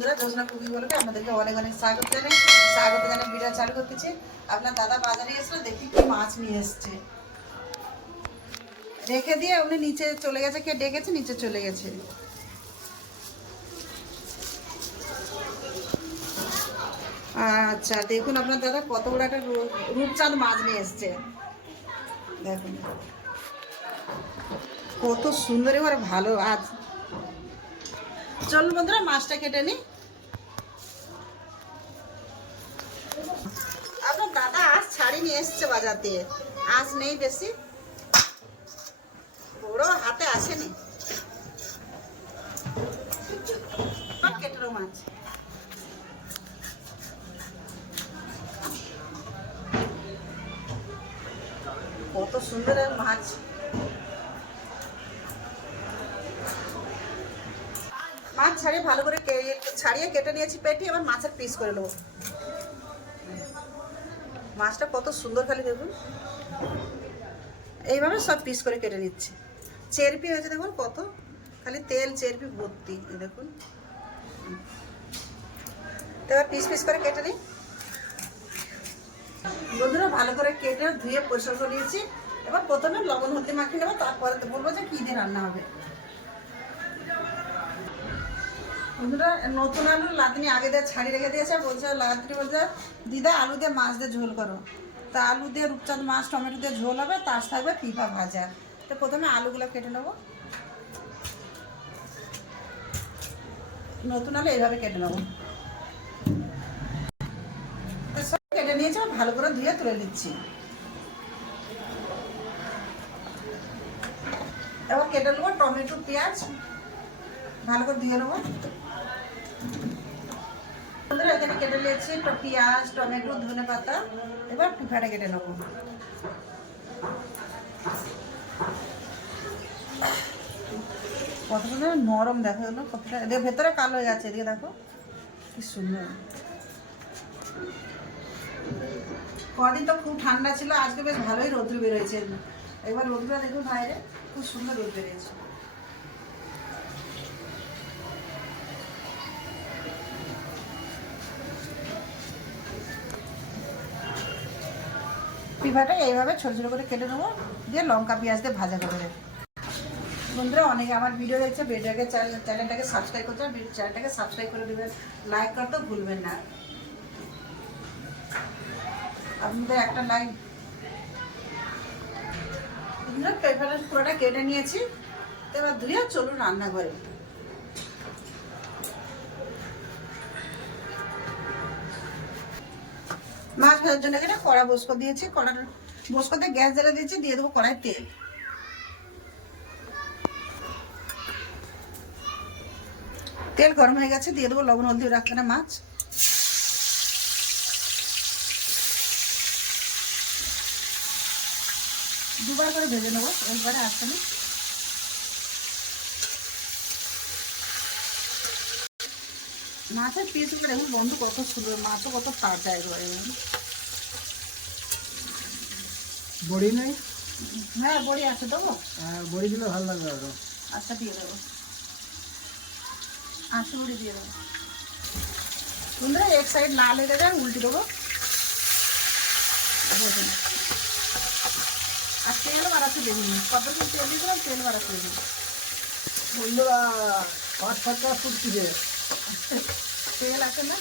বন্ধুরা যোজনা কুকি বলবে আমাদেরকে অনেক অনেক স্বাগত জানাই। স্বাগত জানাই বিড়া চালু করতেছি। আপনার দাদা বাজারে এসেছিল, দেখি কি মাছ নিয়ে এসছে। রেখে দিয়ে উনি নিচে চলে গেছে, কে ডেকেছে? নিচে চলে গেছে। আচ্ছা দেখুন আপনার দাদা কত বড় একটা রূপচাঁদ মাছ নিয়ে এসছে। দেখুন। কত সুন্দর এবার ভালো আজ। চলুন বন্ধুরা, মাছটা কেটে নি আপনার দাদা, আজ ছাড়ি নিয়ে এসছে বাজার দিয়ে আজ নেই বেশি। বড় হাতে আসেনি। কত সুন্দর মাছ মাছ ছাড়িয়ে ভালো করে ছাড়িয়ে কেটে নিয়েছি পেটি, এবার মাছের পিস করে নেব। মাছটা কত সুন্দর খালি দেখুন। এইভাবে সব পিস করে কেটে নিচ্ছে। চেরপি হয়েছে দেখুন কত। খালি তেল, চেরপি, ভর্তি দেখুন। এবার পিস পিস করে কেটে নিই। বন্ধুরা, ভালো করে কেটে ধুয়ে পরিষ্কার করে নিয়েছি। এবার প্রথমে লবণ হলদি মাখিয়ে নেব, তারপরে বলব যে কী দিয়ে রান্না হবে। নতুন আলু লাতনি আগে দিয়ে ছাড়ি রেখে দিয়েছে। বলছে লাতনি বলছে, দিদা, আলু দিয়ে মাছ দিয়ে ঝোল করো। তা আলু দিয়ে রূপচাঁদ মাছ, টমেটো দিয়ে ঝোল হবে, তার থাকবে পিপা ভাজা। তো প্রথমে আলুগুলো কেটে নেব। নতুন আলু এইভাবে কেটে নেব। সব কেটে নিয়েছি ভালো করে ধুয়ে তুলে নিচ্ছি। এবার কেটে নেব টমেটো, পেঁয়াজ, ভালো করে ধুয়ে নেব। বন্ধুরা এখানে কেটে নিয়েছি পেঁয়াজ, টমেটো, ধনে পাতা, এবার পিঠাটা কেটে নেব। কত নরম দেখো এগুলো, কতটা এদিকে ভেতরে কালো হয়ে গেছে এদিকে দেখো, কি সুন্দর। কদিন তো খুব ঠান্ডা ছিল, আজকে বেশ ভালোই রোদ্র বেরোয়েছে। এবার রোদ্রটা দেখুন বাইরে, খুব সুন্দর রোদ বেরিয়েছে। পিঠাটা এইভাবে ছোটো ছোটো করে কেটে নেব, দিয়ে লঙ্কা, পেঁয়াজ দিয়ে ভাজা করে বন্ধুরা, অনেকে আমার ভিডিও দেখছে ভিডিওকে চ্যানেলটাকে সাবস্ক্রাইব করতে হবে চ্যানেলটাকে সাবস্ক্রাইব করে দেবেন লাইক করতে ভুলবেন না। আপনাদের একটা লাইক পেপারের পুরোটা কেটে নিয়েছি। এবার ধুয়ে চলুন রান্না করে মাছ ভাজার জন্য এখানে কড়া বসকো দিয়েছি কড়ার বসকোতে গ্যাস জ্বালা দিয়েছি, দিয়ে দেবো কড়াই তেল। তেল গরম হয়ে গেছে, দিয়ে দেবো লবণ হলদি রাখতে না মাছ। দুবার করে ভেজে নেব একবারে আসতে না মাছের পিসগুলো দেখুন বন্ধু কত সুন্দর মাছও কত তাজা এবারে বড়ি নাই? হ্যাঁ বড়ি আছে দেবো হ্যাঁ, বড়ি দিলে ভালো লাগবে আরও। আচ্ছা দিয়ে দেবো। আচ্ছা বড়ি দিয়ে দেবো। বন্ধুরা এক সাইড লাল হয়ে গেছে উল্টে দেবো। আর তেল বাড়াতে দেবিনি কত তেল দিয়ে তেল বাড়াতে দেবি। বন্ধুরা পাঁচ সাতটা ফুটছে। তেল আছে না?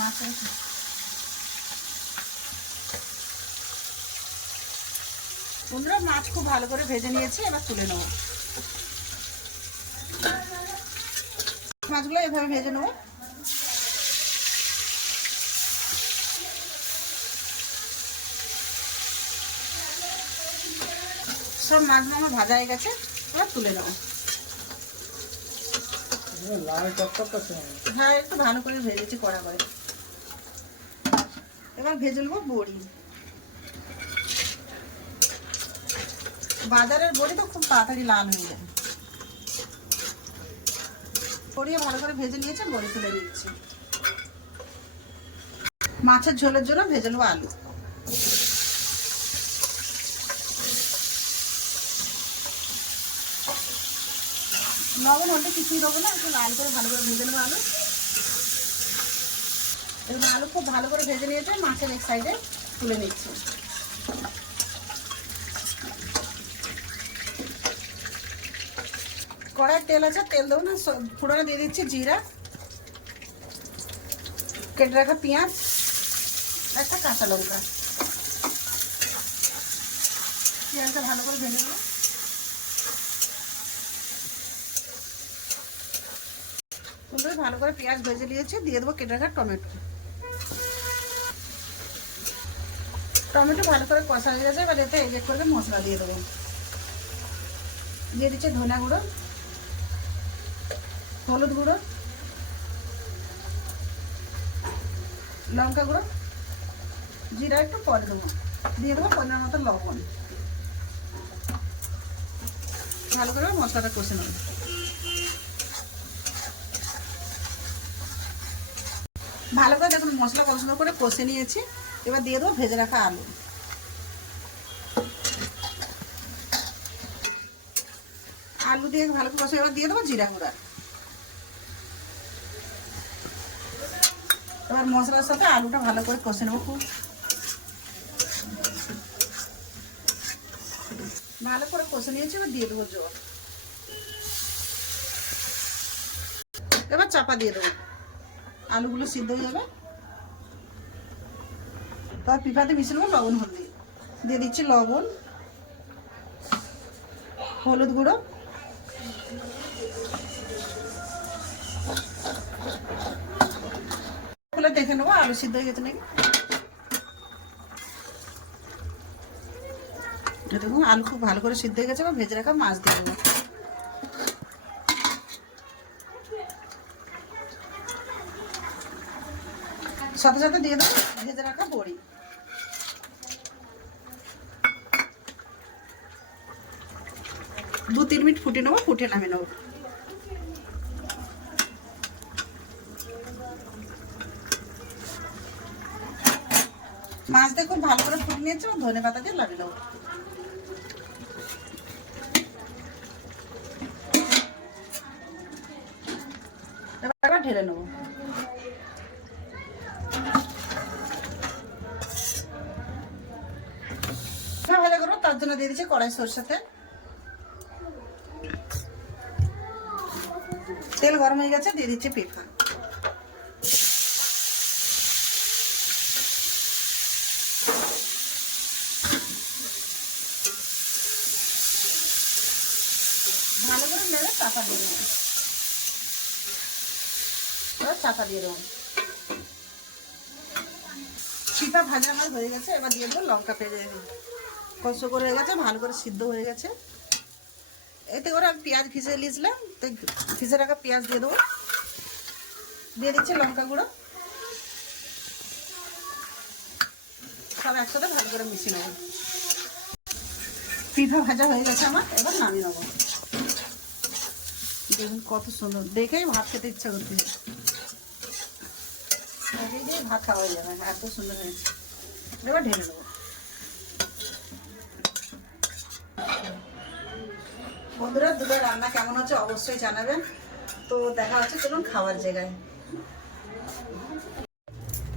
মাছ মাছ খুব ভালো করে ভেজে নিয়েছি, এবার তুলে নেব। মাছগুলো এভাবে ভেজে নেব। সব মাছগুলো আমার ভাজা হয়ে গেছে, এবার তুলে নেব। হ্যাঁ একটু ভালো করে ভেজেছি এবার ভেজে নেব বড়ি। বাজারের বড়ি তো খুব তাড়াতাড়ি লাল হয়ে যায়। বড়িও ভালো করে ভেজে নিয়েছে, বড়ি তুলে নিচ্ছি। মাছের ঝোলের জন্য ভেজে নেব আলু। লবণ হলতে কিছুই দেবো না একটু লাল করে ভালো করে ভেজে নেব আলু। এবার আলু খুব ভালো করে ভেজে নিয়েছে, মাছের এক সাইডে তুলে নিচ্ছি। কড়াই তেল আছে, তেল দেবো না ফোড়নে দিয়ে দিচ্ছি জিরা। কেটে রাখা পেঁয়াজ, একটা কাঁচা লঙ্কা। পেঁয়াজটা ভালো করে ভেজে নেব। সুন্দর ভালো করে পেঁয়াজ ভেজে নিয়েছি, দিয়ে দেবো কেটে রাখা টমেটো। টমেটো ভালো করে কষা হয়ে গেছে, এবার এতে এক করে মশলা দিয়ে দেবো। দিয়ে দিচ্ছে ধনে গুঁড়ো, হলুদ গুঁড়ো, লঙ্কা গুঁড়ো, জিরা একটু পরে দেবো। দিয়ে দেবো পনেরো মতো লবণ। ভালো করে মশলাটা কষে নেব। ভালো করে দেখুন, মশলা পছন্দ করে কষে নিয়েছি। এবার দিয়ে দেবো ভেজে রাখা আলু। আলু দিয়ে ভালো করে কষে, এবার দিয়ে দেবো জিরা গুঁড়া। এবার মশলার সাথে আলুটা ভালো করে কষে নেব খুব। ভালো করে কষে নিয়েছি, এবার দিয়ে দেবো জল। এবার চাপা দিয়ে দেবো। আলুগুলো সিদ্ধ হয়ে যাবে। তার পিঠাতে মিশে নেব লবণ হলদি। দিয়ে দিচ্ছি লবণ, হলুদ গুঁড়ো। খুলে দেখে নেব, আলু সিদ্ধ হয়ে গেছে নাকি? দেখুন, আলু খুব ভালো করে সিদ্ধ হয়ে গেছে, এবার ভেজে রাখা মাছ দিয়ে দেবো। সাথে সাথে দিয়ে দেবো ভেজে রাখা বড়ি। দু তিন মিনিট ফুটে নেব ফুটে নামিয়ে নেব। মাছটা খুব ভালো করে ফুটে নিয়েছে ধনে পাতা দিয়ে লাগিয়ে এবার এবার ঢেলে নেব পিঠা ভাজা করব তার জন্য দিয়ে দিচ্ছি কড়াই সরষের তেল তেল গরম হয়ে গেছে, দিয়ে দিচ্ছি পিঠা ভালো করে নেড়ে চাপা দিয়ে দেবো। এবার চাপা দিয়ে দেবো। পিঠা ভাজা আমার হয়ে গেছে, এবার দিয়ে দেবো লঙ্কা পেঁয়াজ। কষ্ট করে হয়ে গেছে, ভালো করে সিদ্ধ হয়ে গেছে। এতে করে আমি পেঁয়াজ ভিজে নিয়েছিলাম তো ভিজে রাখা পেঁয়াজ দিয়ে দেবো। দিয়ে দিচ্ছি লঙ্কা গুঁড়ো। সব একসাথে ভালো করে মিশিয়ে নেব। পিঠা ভাজা হয়ে গেছে আমার, এবার নামিয়ে নেব। দেখুন কত সুন্দর, দেখেই ভাত খেতে ইচ্ছা করছে। ভাত খাওয়া যাবে, এত সুন্দর হয়েছে। এবার ঢেলে দেবো। বন্ধুরা দুটো রান্না কেমন হচ্ছে অবশ্যই জানাবেন। তো দেখা হচ্ছে চলুন খাওয়ার জায়গায়।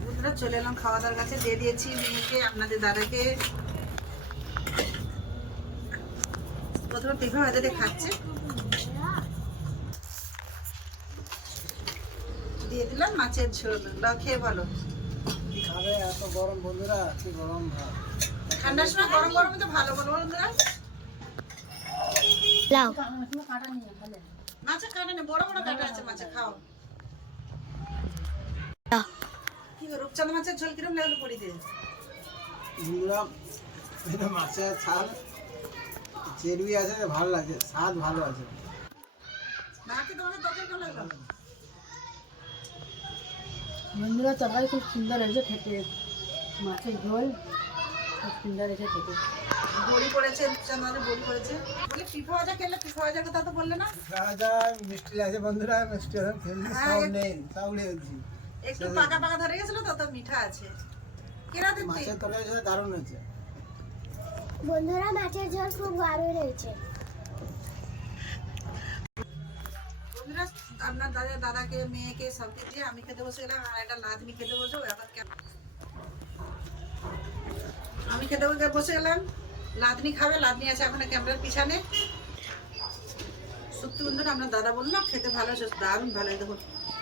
বন্ধুরা চলে এলাম খাওয়া দাওয়ার কাছে। দিয়ে দিয়েছি মেয়েকে আপনাদের দাদাকে। প্রথমে টিফিন বাজারে খাচ্ছে। দিয়ে দিলাম মাছের ঝোল। খেয়ে বলো। এত গরম বন্ধুরা কি গরম ভাত। ঠান্ডার সময় গরম গরমে তো ভালো বলো বন্ধুরা। লাও। মাছের কাটা নেই বড় বড় কাটা আছে মাছের খাও। কি রূপচাঁদ মাছের ঝোল কিরম লাগল পড়িতে বন্ধুরা এটা মাছের ছাল চেরবি আছে ভালো লাগে স্বাদ ভালো আছে। নাকি তোমাদের তরকারি কেমন লাগল? বন্ধুরা তরকারি খুব সুন্দর হয়েছে খেতে। মাছের ঝোল খুব সুন্দর হয়েছে খেতে। বড়ি রূপচাঁদ বড়ি পড়েছে বলে পিঠা ভাজা খেলে পিঠা ভাজার কথা তো বললে না? রাজা মিষ্টি আছে বন্ধুরা মিষ্টি আছে খেলছি হ্যাঁ, সব নেই একটু পাকা পাকা ধরে গেছিল তো তো মিঠা আছে। কেনা দিচ্ছি মাছের সাথে দারুণ হয়েছে। বন্ধুরা মাছের ঝোল খুব ভালো হয়েছে। বন্ধুরা আপনার দাদা দাদাকে মেয়েকে সবকে দিয়ে আমি খেতে বসে গেলাম আর একটা লাদনি খেতে বসে এখন আমি খেতে বসে বসে গেলাম। লাদনি খাবে লাদনি আছে এখন ক্যামেরার পিছনে। সত্যি বন্ধুরা আপনার দাদা বলল খেতে ভালো দারুণ ভালো দেখুন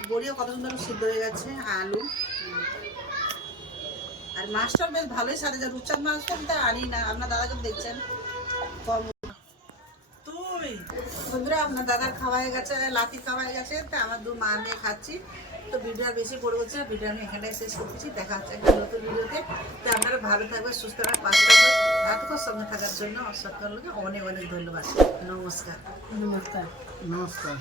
বড়িও কত সুন্দর সিদ্ধ হয়ে গেছে আলু। আর মাছটা বেশ ভালোই সাথে যে রূপচাঁদ মাছটা আমি তো আনি না আপনার দাদাকে দেখছেন। কম। তুই। বন্ধুরা আপনার দাদার খাওয়া হয়ে গেছে লাতি খাওয়া হয়ে গেছে তা আমার দু মা মেয়ে খাচ্ছি। তো ভিডিও আর বেশি বড় হচ্ছে ভিডিও আমি এখানে শেষ করতেছি দেখা হচ্ছে একটা নতুন ভিডিওতে। তো আপনারা ভালো থাকবে সুস্থ থাকবে পাশে থাকবে এতক্ষণ সঙ্গে থাকার জন্য সকলকে অনেক অনেক ধন্যবাদ। নমস্কার। নমস্কার। নমস্কার।